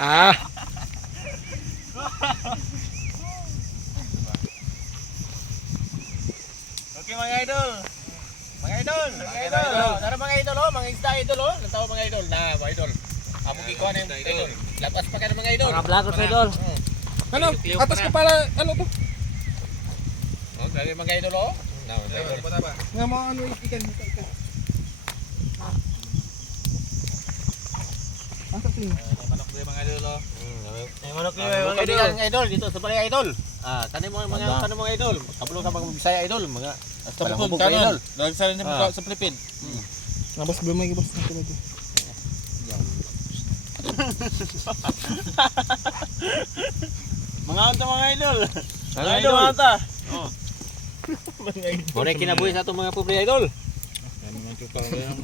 Ah. Okay mga idol. Mga idol. Tara mga idol oh, mga isda idol oh. Natawa mga idol na mga idol. Amo gikuha na yung idol. Lapas pa ka na mga idol. Mga vlogger idol. Ano? Atas ko pala, ano to? Oh, grabe mga idol oh. Na mga idol. Nga mga ano, ikan. Ang tapin. Manok din mga idol oh. Manok Mga idol dito sa balay idol. Ah, tanay mo mga tanong mga idol. Kabalo ka mga Bisaya idol, mga Basta Parang bukod hubog kanon. idol. Dahil sa rin Ah. sa Pilipin. Nabas blumay gibas na tulad. Mga anta mga idol. Mga idol ata. Oh. Muna kinabuhi sa itong mga pobre idol. Yan mga tukang yan.